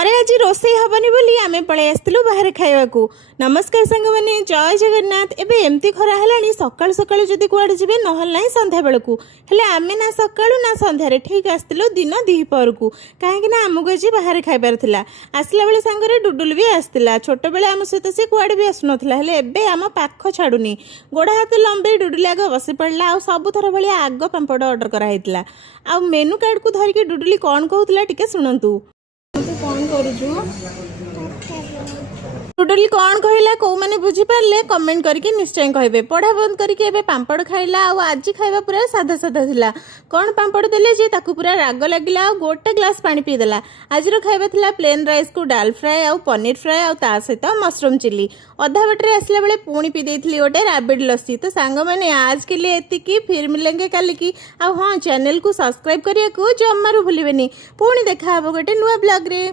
घरे आज रोषे हेनी बोली आम पलि आसलु बाहर खाइबा। नमस्कार सांग मैंने जय जगन्नाथ। एबे एमती खरा है सकाळु सकाळु जदि कुआडे जिबे नहल नाही संध्या बेलू हेले आमे ना सकाळु ना संध्यारे ठीक आसलु दिन दिपहर को कहीं आमको आज बाहर खाइबार थिला। आसला बेले सांगरे डुडुल भी आसला। छोट बेले आम सहित से कुआडे भी आसुनथला हेले एबे आम पाख छाडुनी गोड़ा हाथ लंबे डुडुल आग बसी पड़ला। आ सब थर भाई आग पांपड़ ऑर्डर कराइला। आ मेनू कार्ड को धरिकी डुडुली कौन कहूला टिके सुनंतु। कौन करूछु टोटली कौन कहला को माने बुझी पारले कमेंट करके निश्चय कहबे। पढ़ा बंद करके एबे पांपड़ खाइला। आ आज खाइबा पूरा सादा सादा थिला। कौन पांपड़ देले जे ताकू पूरा राग लागिला। आ गोटे ग्लास पानी पी देला। आज रो खाइबा थिला प्लेन राइस को डाल फ्राए आ पनीर फ्राए आ ता सहित मशरूम चिली। अधा बटरे आसला बेले पुणी पी देइथली गोटे रैबिड लस्सी। तो सांग माने आज के लिए एतिकी, फिर मिलेंगे कल की। आ हां चैनल को सब्सक्राइब करिया को जम्मारू भूलिबेनी। पुणी देखा हबो गोटे नुवा ब्लॉग रे।